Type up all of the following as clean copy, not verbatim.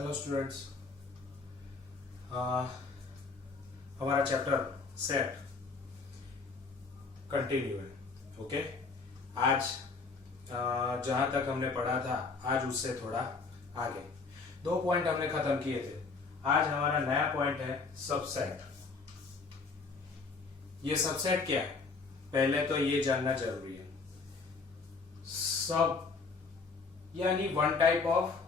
Hello students, हमारा chapter set continue है। Okay, आज जहां तक हमने पढ़ा था आज उससे थोड़ा आगे 2 पॉइंट हमने खत्म किए थे। आज हमारा नया पॉइंट है सबसेट। ये सबसेट क्या है पहले तो ये जानना जरूरी है। सब यानी वन टाइप ऑफ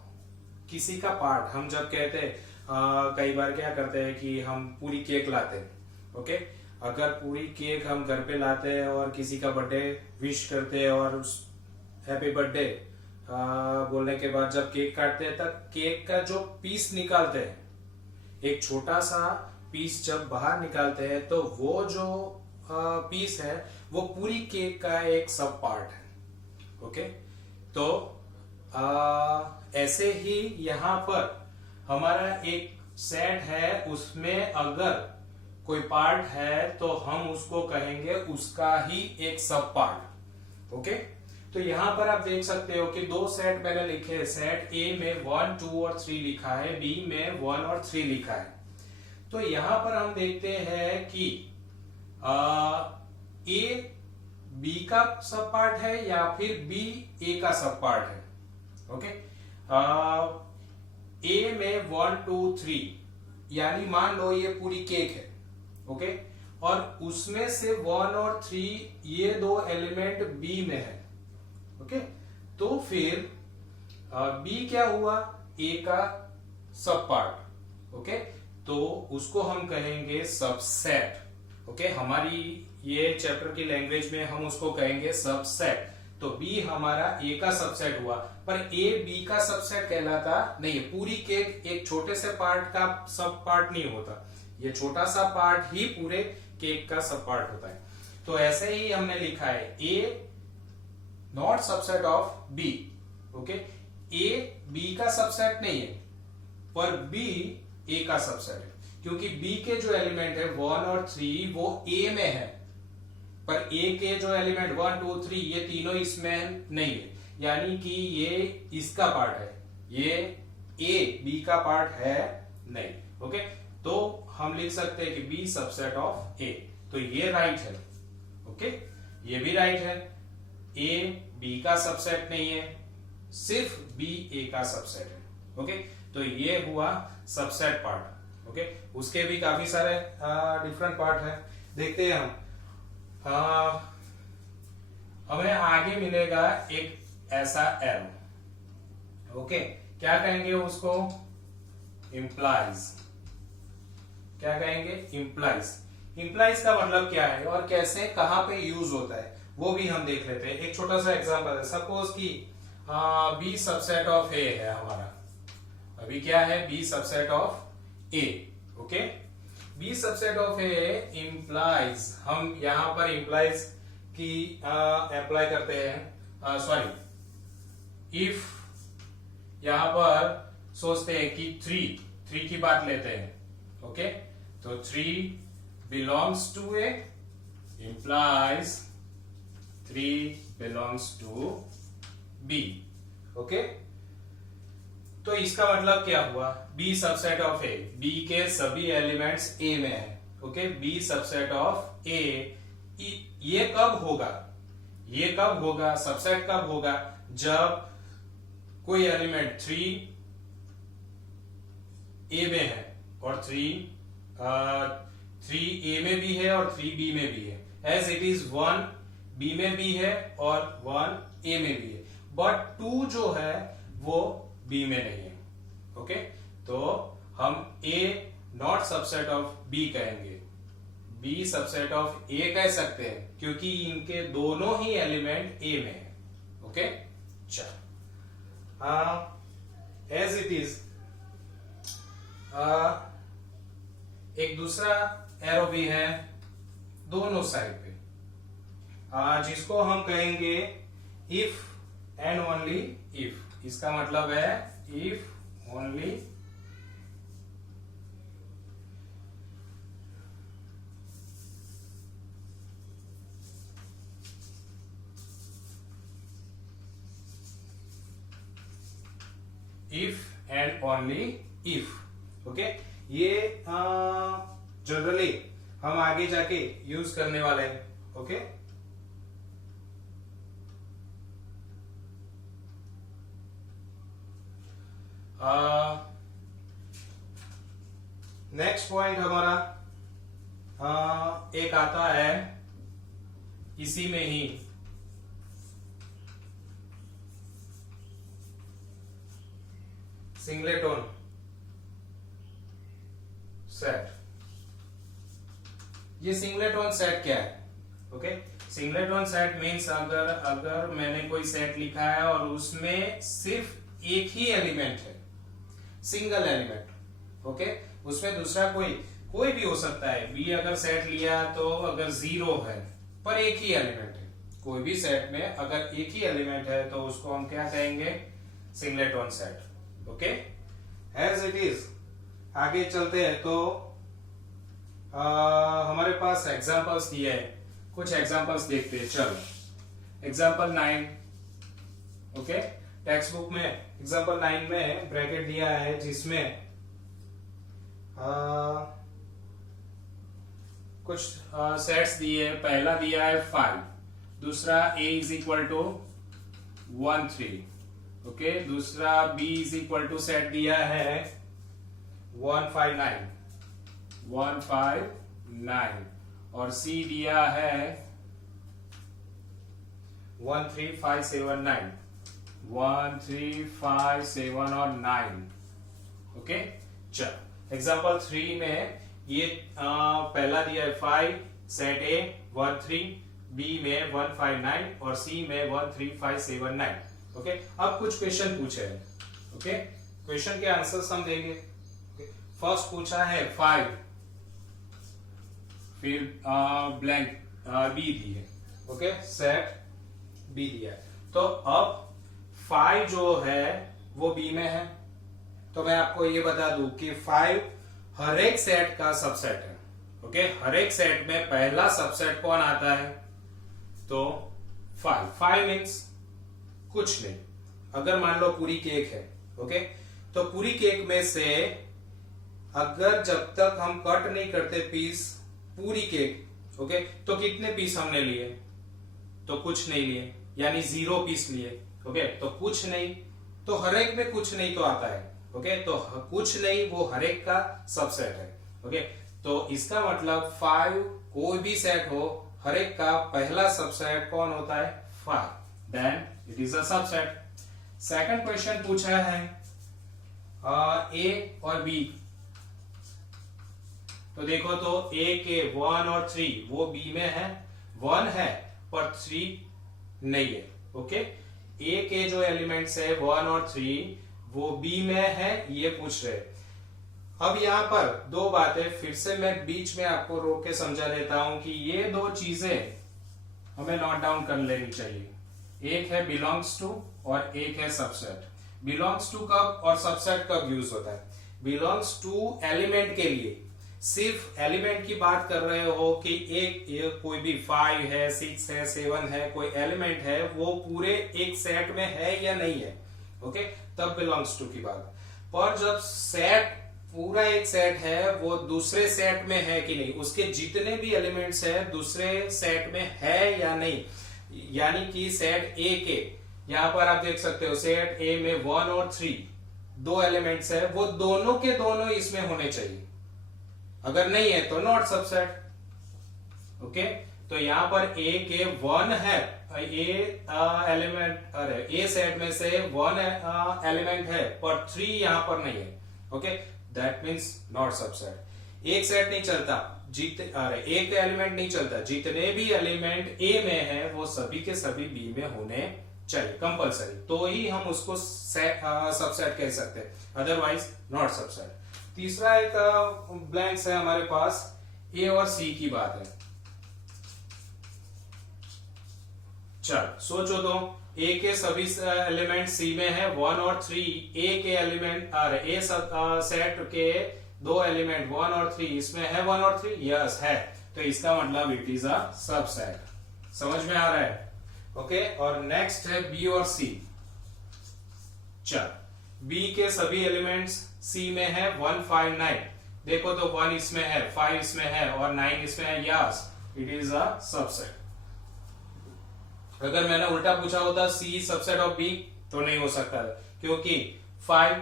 किसी का पार्ट। हम जब कहते हैं कई बार क्या करते हैं कि हम पूरी केक लाते हैं। ओके, अगर पूरी केक हम घर पे लाते हैं और किसी का बर्थडे विश करते हैं और हैप्पी बर्थडे बोलने के बाद जब केक काटते हैं तब केक का जो पीस निकालते हैं, एक छोटा सा पीस जब बाहर निकालते हैं तो वो जो पीस है वो पूरी केक का एक सब पार्ट है। ओके, तो ऐसे ही यहाँ पर हमारा एक सेट है, उसमें अगर कोई पार्ट है तो हम उसको कहेंगे उसका ही एक सब पार्ट। ओके, तो यहां पर आप देख सकते हो कि 2 सेट मैंने लिखे हैं। सेट ए में 1, 2 और 3 लिखा है, बी में 1 और 3 लिखा है। तो यहां पर हम देखते हैं कि ए बी का सब पार्ट है या फिर बी ए का सब पार्ट है। ओके, ए में 1, 2, 3 यानी मान लो ये पूरी केक है। ओके, और उसमें से 1 और 3 ये 2 एलिमेंट बी में है। ओके, तो फिर बी क्या हुआ, ए का सब पार्ट। ओके, तो उसको हम कहेंगे सबसेट। ओके, हमारी ये चैप्टर की लैंग्वेज में हम उसको कहेंगे सबसेट। तो बी हमारा ए का सबसेट हुआ, पर ए बी का सबसेट कहलाता नहीं है। पूरी केक एक छोटे से पार्ट का सब पार्ट नहीं होता, ये छोटा सा पार्ट ही पूरे केक का सब पार्ट होता है। तो ऐसे ही हमने लिखा है A not subset of B. Okay, A B का सबसेट नहीं है पर बी ए का सबसेट है, क्योंकि बी के जो एलिमेंट है 1 और 3 वो ए में है, पर ए के जो एलिमेंट 1, 2, 3 ये तीनों इसमें नहीं है, यानी कि ये इसका पार्ट है, ये ए बी का पार्ट है नहीं। ओके, तो हम लिख सकते हैं कि बी सबसेट ऑफ ए। तो ये राइट है। ओके, ये भी राइट है, ए बी का सबसेट नहीं है, सिर्फ बी ए का सबसेट है। ओके, तो ये हुआ सबसेट पार्ट। ओके, उसके भी काफी सारे डिफरेंट पार्ट है, देखते हैं हम। हमें आगे मिलेगा एक ऐसा एरो। ओके, क्या कहेंगे उसको, इंप्लाइज। क्या कहेंगे, इंप्लाइज। इंप्लाइज का मतलब क्या है और कैसे कहां पे यूज होता है वो भी हम देख लेते हैं। एक छोटा सा एग्जांपल है, सपोज कि बी सबसेट ऑफ ए है हमारा। अभी क्या है, B subset of A. Okay, B subset of A implies, हम यहां पर इंप्लाइज की अप्लाई करते हैं। सॉरी, इफ यहां पर सोचते हैं कि 3 की बात लेते हैं। ओके, तो 3 belongs to A implies 3 belongs to B. Okay, तो इसका मतलब क्या हुआ, B subset of A, B के सभी एलिमेंट्स ए में है। Okay, B subset of A. ये कब होगा, ये कब होगा, सबसेट कब होगा, जब कोई एलिमेंट 3 ए में है और 3 ए में भी है और 3 बी में भी है। एज इट इज 1 बी में भी है और 1 ए में भी है, बट 2 जो है वो बी में नहीं है। ओके, तो हम ए नॉट सबसेट ऑफ बी कहेंगे, बी सबसेट ऑफ ए कह सकते हैं, क्योंकि इनके दोनों ही एलिमेंट ए में है। ओके, चलो एज इट इज एक दूसरा एरो भी है दोनों साइड पे, जिसको हम कहेंगे इफ एंड ओनली इफ। इसका मतलब है if only if and only if. Okay, ये जनरली हम आगे जाके यूज करने वाले हैं। ओके, नेक्स्ट पॉइंट हमारा एक आता है इसी में ही, सिंगलेटन सेट। ये सिंगलेटन सेट क्या है? ओके, सिंगलेटन सेट मीन्स अगर मैंने कोई सेट लिखा है और उसमें सिर्फ एक ही एलिमेंट है, सिंगल एलिमेंट। ओके, उसमें दूसरा कोई भी हो सकता है। बी अगर सेट लिया तो अगर 0 है पर एक ही एलिमेंट है, कोई भी सेट में अगर एक ही एलिमेंट है तो उसको हम क्या कहेंगे? Singleton set. Okay, as it is आगे चलते हैं तो हमारे पास एग्जांपल्स दिए हैं, कुछ एग्जांपल्स देखते हैं। चलो एग्जांपल 9। ओके, टेक्स्ट बुक में एग्जांपल 9 में ब्रैकेट दिया है जिसमें कुछ सेट्स दिए। पहला दिया है 5, दूसरा a is equal to 1 3। Okay, दूसरा b is equal to set दिया है 1 5 9 और c दिया है 1 3 5 7 9 1 3 5 7 और 9। ओके, चलो एग्जांपल 3 में ये पहला दिया है 5, सेट A 1 3, B में 1 5 9 और C में 1 3 5 7 9। ओके, अब कुछ क्वेश्चन पूछे हैं। ओके, क्वेश्चन के आंसर्स हम देंगे। फर्स्ट पूछा है 5, फिर ब्लैंक B दिए। ओके, सेट B दिया है। तो अब 5 जो है वो B में है, तो मैं आपको ये बता दूं कि 5 हर एक सेट का सबसेट है। ओके, हर एक सेट में पहला सबसेट कौन आता है? तो 5 मीन्स कुछ नहीं। अगर मान लो पूरी केक है, ओके, तो पूरी केक में से अगर जब तक हम कट नहीं करते पीस पूरी केक, ओके, तो कितने पीस हमने लिए? तो कुछ नहीं लिए, यानी 0 पीस लिए। ओके, तो कुछ नहीं, तो हर एक में कुछ नहीं तो आता है। ओके, तो कुछ नहीं वो हर एक का सबसेट है। ओके, तो इसका मतलब 5 कोई भी सेट हो, हर एक का पहला सबसेट कौन होता है? 5, then it is a subset. Second question पूछा है A और B। तो देखो तो A के 1 और 3 वो B में है, 1 है पर 3 नहीं है। ओके, A के जो एलिमेंट्स है 1 और 3 वो B में है, ये पूछ रहे। अब यहां पर दो बातें फिर से मैं बीच में आपको रोक के समझा देता हूं कि ये दो चीजें हमें नोट डाउन कर लेनी चाहिए। एक है बिलोंग्स टू और एक है सबसेट। बिलोंग्स टू कब और सबसेट कब यूज होता है? बिलोंग्स टू एलिमेंट के लिए, सिर्फ एलिमेंट की बात कर रहे हो कि एक कोई भी 5 है 6 है 7 है कोई एलिमेंट है वो पूरे एक सेट में है या नहीं है। ओके, तब बिलोंग्स टू की बात। पर जब सेट पूरा एक सेट है वो दूसरे सेट में है कि नहीं, उसके जितने भी एलिमेंट्स है दूसरे सेट में है या नहीं, यानी कि सेट ए के यहां पर आप देख सकते हो सेट ए में 1 और 3 दो एलिमेंट्स है, वो दोनों के दोनों इसमें होने चाहिए। अगर नहीं है तो नॉट सबसेट। ओके, तो यहां पर ए के 1 है, ए सेट में से 1 एलिमेंट है पर 3 यहां पर नहीं है। Okay, that means not subset. एक सेट नहीं चलता, एक एलिमेंट नहीं चलता, जितने भी एलिमेंट ए में है वो सभी के सभी बी में होने चाहिए कंपलसरी, तो ही हम उसको सबसेट कह सकते हैं, अदरवाइज नॉट सबसेट। तीसरा एक ब्लैंक्स है हमारे पास, ए और सी की बात है। चल सोचो तो ए के सभी एलिमेंट सी में है 1 और 3, ए के एलिमेंट ए सेट के दो एलिमेंट 1 और 3 इसमें है 1 और 3, यस है, तो इसका मतलब इट इज अ सबसेट। समझ में आ रहा है? ओके, और नेक्स्ट है बी और सी। चल बी के सभी एलिमेंट्स सी में है 1 5 9। देखो तो 1 इसमें है, 5 इसमें है और 9 इसमें है। Yes, it is a subset. अगर मैंने उल्टा पूछा होता सी सबसेट ऑफ बी तो नहीं हो सकता, क्योंकि 5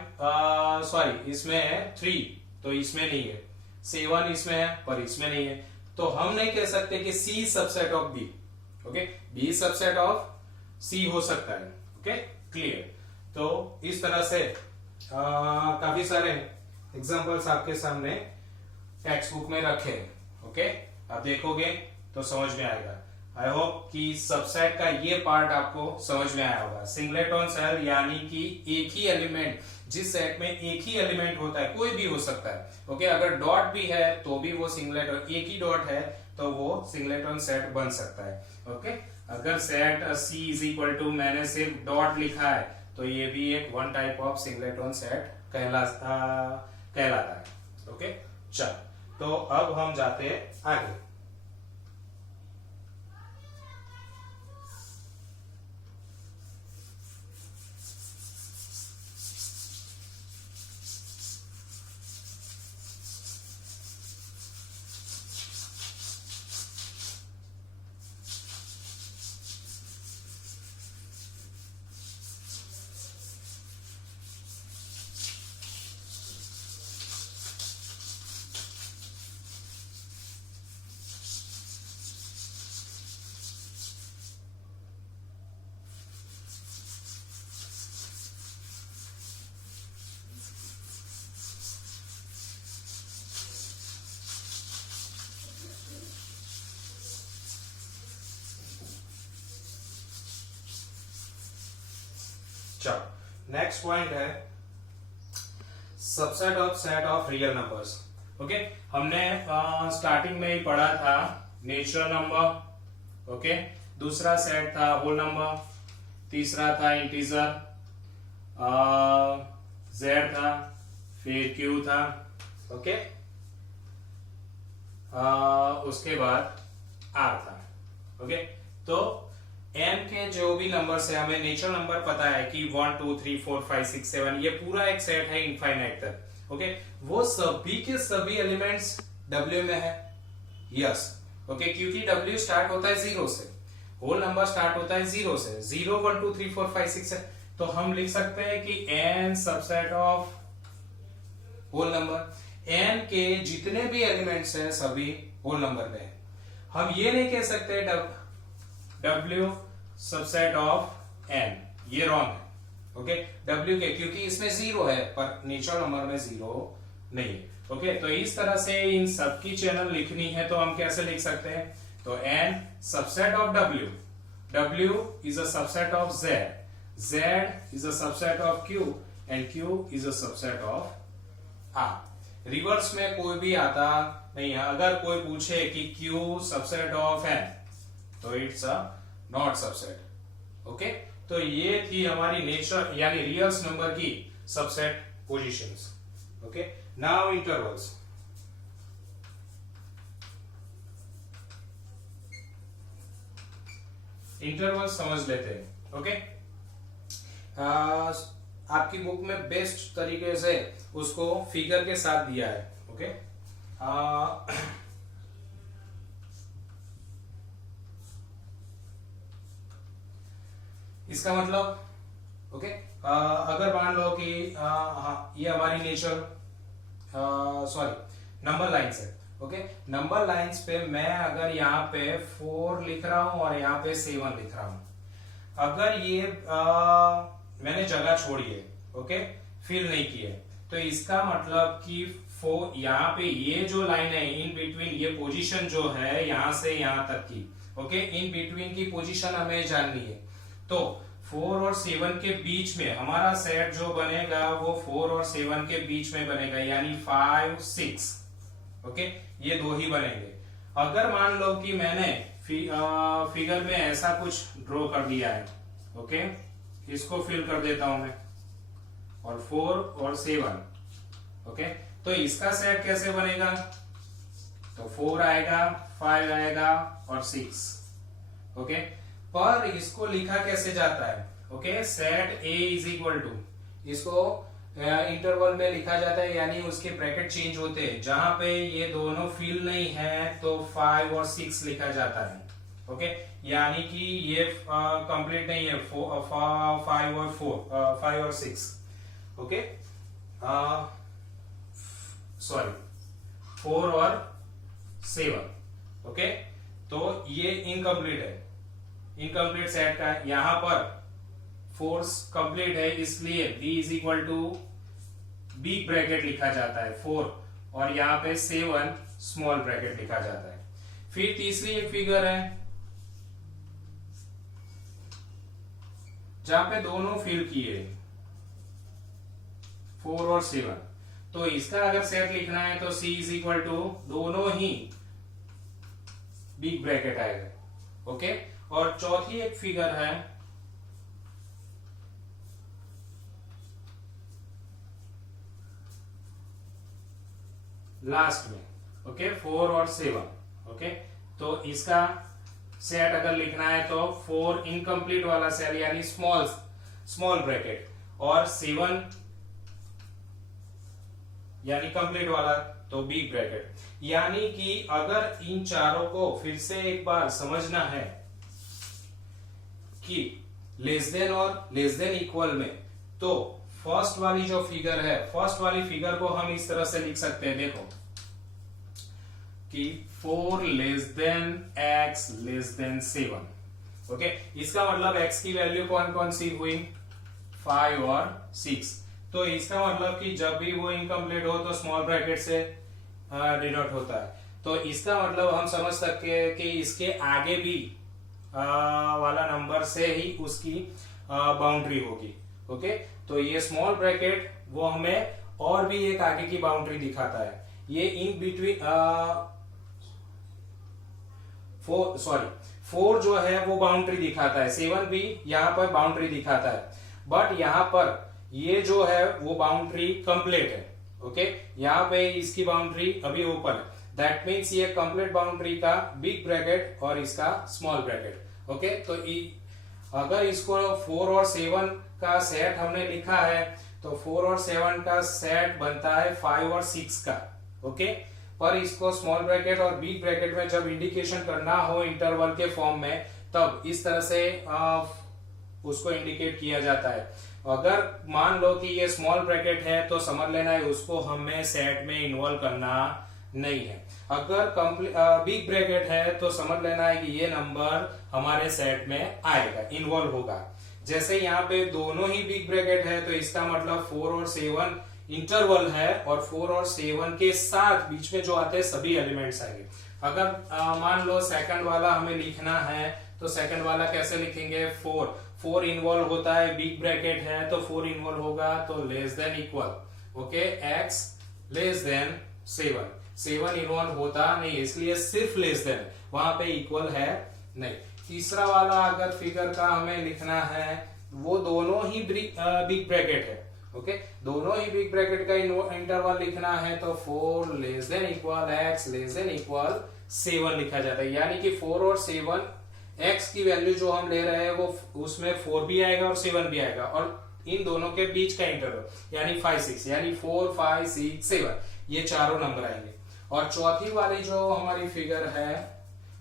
सॉरी इसमें है 3 तो इसमें नहीं है, 7 इसमें है पर इसमें नहीं है, तो हम नहीं कह सकते कि C subset of B. Okay, B subset of C हो सकता है। Okay, clear. तो इस तरह से काफी सारे एग्जांपल्स आपके सामने टेक्स्ट बुक में रखे हैं। ओके, आप देखोगे तो समझ में आएगा। आई होप कि सबसेट का ये पार्ट आपको समझ में आया होगा। सिंगलेट ऑन सेल यानी कि एक ही एलिमेंट, जिस सेट में एक ही एलिमेंट होता है, कोई भी हो सकता है। ओके, अगर डॉट भी है तो भी वो सिंगलेट, और एक ही डॉट है तो वो सिंगलेट ऑन सेट बन सकता है। ओके, अगर set C is equal to मैंने सिर्फ डॉट लिखा है तो ये भी एक one type of singleton set कहलाता है। ओके, चल तो अब हम जाते हैं आगे। चलो, नेक्स्ट पॉइंट है subset of set of real numbers. Okay, हमने स्टार्टिंग में ही पढ़ा था नेचुरल नंबर। ओके, दूसरा सेट था होल नंबर, तीसरा था इंटीजर, जेड था, फिर क्यू था। ओके, उसके बाद आर था। ओके, तो n के जो भी नंबर है, हमें नेचुरल नंबर पता है कि 1 2 3 4 5 6 7, ये पूरा एक सेट है इनफाइनाइट तक। ओके, वो सभी के सभी एलिमेंट्स W में है। यस, ओके, क्योंकि W स्टार्ट होता है 0 से, होल नंबर स्टार्ट होता है 0 से, 0 1 2 3 4 5 6 है, तो हम लिख सकते हैं कि n subset of whole number. n के जितने भी एलिमेंट्स हैं सभी होल नंबर में है। हम ये नहीं कह सकते W सबसेट ऑफ n, ये रॉन्ग है। ओके, W के, क्योंकि इसमें 0 है पर नेचुरल नंबर में 0 नहीं है। ओके, तो इस तरह से इन सबकी चैनल लिखनी है तो हम कैसे लिख सकते हैं? तो n subset of W, W is a subset of Z, Z is a subset of Q and Q is a subset of R। Reverse में कोई भी आता नहीं है। अगर कोई पूछे कि Q सबसेट ऑफ n तो it's a not subset. Okay, तो ये थी हमारी नेचुरल यानी रियल्स नंबर की subset positions. Okay, now intervals. Intervals समझ लेते हैं। ओके, आपकी बुक में बेस्ट तरीके से उसको फिगर के साथ दिया है। ओके, इसका मतलब ओके, अगर मान लो कि ये हमारी नेचुरल नंबर लाइंस है। ओके, नंबर लाइंस पे मैं अगर यहाँ पे 4 लिख रहा हूं और यहाँ पे 7 लिख रहा हूं, अगर ये मैंने जगह छोड़ी है, ओके, फिल नहीं की है, तो इसका मतलब कि यहाँ पे ये जो लाइन है इन बिटवीन, ये पोजीशन जो है यहां से यहां तक की, ओके, इन बिटवीन की पोजीशन हमें जाननी है। तो 4 और 7 के बीच में हमारा सेट जो बनेगा वो 4 और 7 के बीच में बनेगा, यानी 5 6। ओके, ये दो ही बनेंगे। अगर मान लो कि मैंने फिगर में ऐसा कुछ ड्रॉ कर दिया है, ओके, इसको फिल कर देता हूं मैं, और 4 और 7, ओके, तो इसका सेट कैसे बनेगा? तो 4 आएगा, 5 आएगा और 6। ओके, पर इसको लिखा कैसे जाता है? Okay, set A is equal to, इसको इंटरवल में लिखा जाता है, यानी उसके ब्रैकेट चेंज होते हैं। जहां पे ये दोनों फिल नहीं है तो 5 और 6 लिखा जाता है। ओके, यानी कि ये कंप्लीट नहीं है 5 और 6। ओके, सॉरी 4 और 7। ओके, तो ये इनकम्प्लीट है, इनकम्प्लीट सेट का। यहां पर फोर्स कंप्लीट है, इसलिए b is equal to big bracket लिखा जाता है 4 और यहाँ पे 7 स्मॉल ब्रैकेट लिखा जाता है। फिर तीसरी एक फिगर है जहां पे दोनों फिल किए 4 और 7, तो इसका अगर सेट लिखना है तो c इज इक्वल टू दोनों ही बिग ब्रैकेट आएगा। ओके, और चौथी एक फिगर है लास्ट में। ओके, 4 और 7। ओके, तो इसका सेट अगर लिखना है तो 4 इनकम्प्लीट वाला सेट यानी स्मॉल ब्रैकेट, और 7 यानी कंप्लीट वाला तो बिग ब्रैकेट। यानी कि अगर इन चारों को फिर से एक बार समझना है कि लेस देन और लेस देन इक्वल में, तो फर्स्ट वाली जो फिगर है, फर्स्ट वाली फिगर को हम इस तरह से लिख सकते हैं, देखो कि 4 less than x less then 7। Okay, इसका मतलब x की वैल्यू कौन कौन सी हुई, 5 और 6। तो इसका मतलब कि जब भी वो इनकम्प्लीट हो तो स्मॉल ब्रैकेट से डिनोट होता है। तो इसका मतलब हम समझ सकते हैं कि इसके आगे भी वाला नंबर से ही उसकी बाउंड्री होगी। ओके, तो ये स्मॉल ब्रैकेट वो हमें और भी एक आगे की बाउंड्री दिखाता है। ये इन बिटवीन 4 जो है वो बाउंड्री दिखाता है, 7 भी यहाँ पर बाउंड्री दिखाता है, बट यहाँ पर ये जो है वो बाउंड्री कंप्लीट है। ओके, यहाँ पे इसकी बाउंड्री अभी ओपन है, दैट मीन्स ये कंप्लीट बाउंड्री का बिग ब्रैकेट और इसका स्मॉल ब्रैकेट। ओके, तो अगर इसको 4 और 7 का सेट हमने लिखा है तो 4 और 7 का सेट बनता है 5 और 6 का। ओके, पर इसको स्मॉल ब्रैकेट और बिग ब्रैकेट में जब इंडिकेशन करना हो इंटरवल के फॉर्म में, तब इस तरह से उसको इंडिकेट किया जाता है। अगर मान लो कि ये स्मॉल ब्रैकेट है तो समझ लेना है उसको हमें सेट में इन्वॉल्व करना नहीं है। अगर बिग ब्रैकेट है तो समझ लेना है कि ये नंबर हमारे सेट में आएगा, इन्वॉल्व होगा। जैसे यहाँ पे दोनों ही बिग ब्रैकेट है तो इसका मतलब 4 और 7 इंटरवल है, और 4 और 7 के साथ बीच में जो आते हैं सभी एलिमेंट्स आएंगे। अगर मान लो सेकंड वाला हमें लिखना है तो सेकंड वाला कैसे लिखेंगे, 4 इन्वॉल्व होता है, बिग ब्रैकेट है तो 4 इन्वॉल्व होगा, तो less than equal. Okay, x less then 7 involve होता नहीं, इसलिए सिर्फ लेस देन, वहां पे इक्वल है नहीं। तीसरा वाला अगर फिगर का हमें लिखना है, वो दोनों ही बिग ब्रैकेट है। ओके, दोनों ही बिग ब्रैकेट का इंटरवल लिखना है तो 4 less than equal x less than equal 7 लिखा जाता है। यानी कि 4 और 7 x की वैल्यू जो हम ले रहे हैं वो उसमें 4 भी आएगा और 7 भी आएगा, और इन दोनों के बीच का इंटरवल यानी 5 6, यानी 4 5 6 7, ये चारों नंबर आएंगे। और चौथी वाली जो हमारी फिगर है,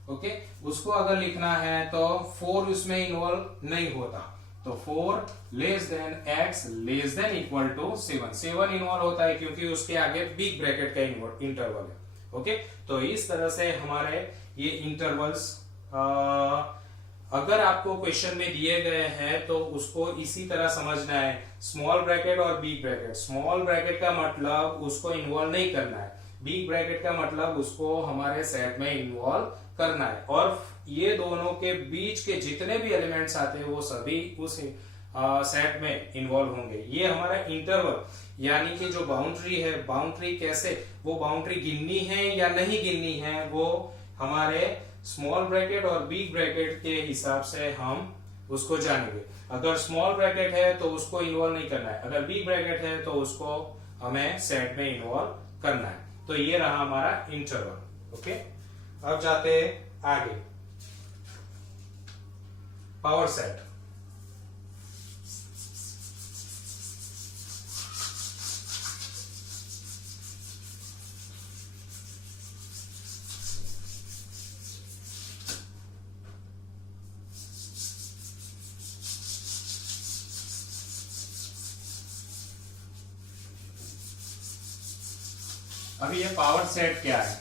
ओके, उसको अगर लिखना है तो 4 उसमें इन्वॉल्व नहीं होता, तो 4 less than x less than equal to 7 involve होता है क्योंकि उसके आगे बिग ब्रैकेट का इंटरवल है। ओके, तो इस तरह से हमारे ये इंटरवल्स अगर आपको क्वेश्चन में दिए गए हैं तो उसको इसी तरह समझना है, स्मॉल ब्रैकेट और बिग ब्रैकेट। स्मॉल ब्रैकेट का मतलब उसको इन्वॉल्व नहीं करना है, बिग ब्रैकेट का मतलब उसको हमारे सेट में इन्वॉल्व करना है, और ये दोनों के बीच के जितने भी एलिमेंट्स आते हैं वो सभी उस सेट में इन्वॉल्व होंगे। ये हमारा इंटरवल यानी कि जो बाउंड्री है, बाउंड्री कैसे, वो बाउंड्री गिननी है या नहीं गिननी है, वो हमारे स्मॉल ब्रैकेट और बिग ब्रैकेट के हिसाब से हम उसको जानेंगे। अगर स्मॉल ब्रैकेट है तो उसको इन्वॉल्व नहीं करना है, अगर बिग ब्रैकेट है तो उसको हमें सेट में इन्वॉल्व करना है। तो ये रहा हमारा इंटरवल। ओके, अब जाते हैं आगे, पावर सेट। अब ये पावर सेट क्या है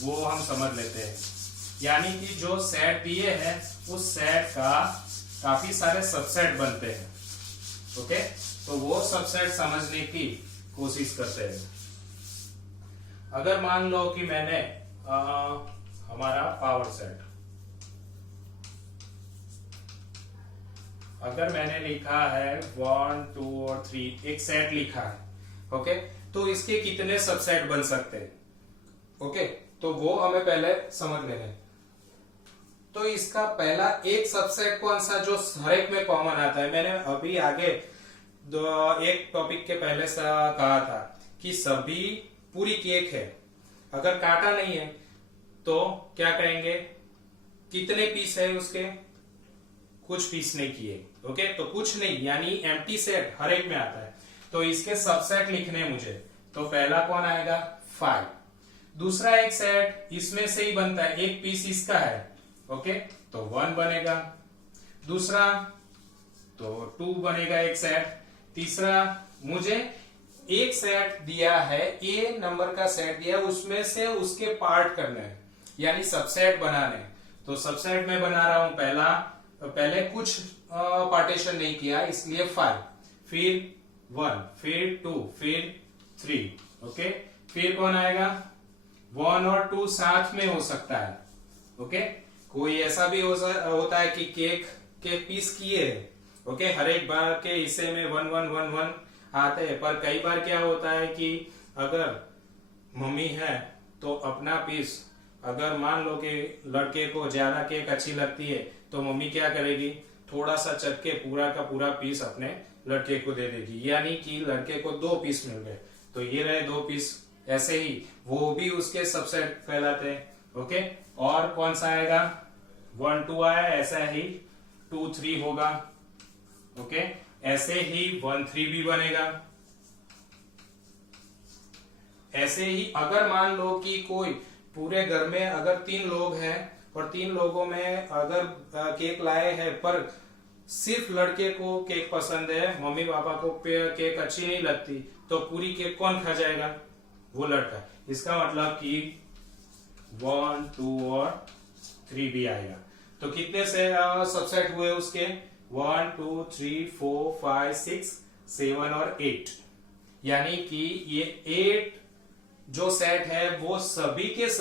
वो हम समझ लेते हैं। यानी कि जो सेट दिए हैं उस सेट का काफी सारे सबसेट बनते हैं। ओके, तो वो सबसेट समझने की कोशिश करते हैं। अगर मान लो कि मैंने हमारा पावर सेट, अगर मैंने लिखा है 1 2 और 3 एक सेट लिखा है, ओके, तो इसके कितने सबसेट बन सकते हैं? ओके, तो वो हमें पहले समझ लेना है। तो इसका पहला एक सबसेट कौन सा जो हर एक में कॉमन आता है, मैंने अभी आगे एक टॉपिक के पहले से कहा था कि सभी पूरी केक है, अगर काटा नहीं है तो क्या कहेंगे, कितने पीस है उसके, कुछ पीस नहीं किए। ओके, तो कुछ नहीं यानी एम्प्टी सेट हर एक में आता है। तो इसके सबसेट लिखने मुझे, तो पहला कौन आएगा 5, दूसरा एक सेट इसमें से ही बनता है, एक पीस इसका है, ओके, तो 1 बनेगा, दूसरा तो 2 बनेगा एक सेट, तीसरा मुझे एक सेट दिया है, ए नंबर का सेट दिया है, उसमें से उसके पार्ट करने हैं यानी सबसेट बनाने, तो सबसेट में बना रहा हूं पहले कुछ पार्टीशन नहीं किया इसलिए 5, फिर 1, फिर 2, फिर 3, ओके, फिर कौन आएगा 1 और 2 साथ में हो सकता है। ओके, कोई ऐसा भी होता है कि केक के पीस किए है, ओके, हर एक बार के हिस्से में 1 1 1 1 आते हैं, पर कई बार क्या होता है कि अगर मम्मी है तो अपना पीस, अगर मान लो कि लड़के को ज्यादा केक अच्छी लगती है तो मम्मी क्या करेगी, थोड़ा सा चख के पूरा का पूरा पीस अपने लड़के को दे देगी, यानी कि लड़के को 2 पीस मिल गए, तो ये रहे 2 पीस, ऐसे ही वो भी उसके सबसेट कहलाते हैं। ओके, और कौन सा आएगा 1 2 आया, ऐसा ही 2 3 होगा, ओके, ऐसे ही 1 3 भी बनेगा। ऐसे ही अगर मान लो कि कोई पूरे घर में अगर 3 लोग हैं और 3 लोगों में अगर केक लाए हैं पर सिर्फ लड़के को केक पसंद है, मम्मी पापा को केक अच्छी नहीं लगती, तो पूरी केक कौन खा जाएगा, वो लड़का। इसका मतलब कि 1 2 और 3 भी आएगा। तो कितने से सबसेट हुए उसके 1 2 3 4 5 6 7 और 8, यानी कि ये 8 जो सेट है वो सभी के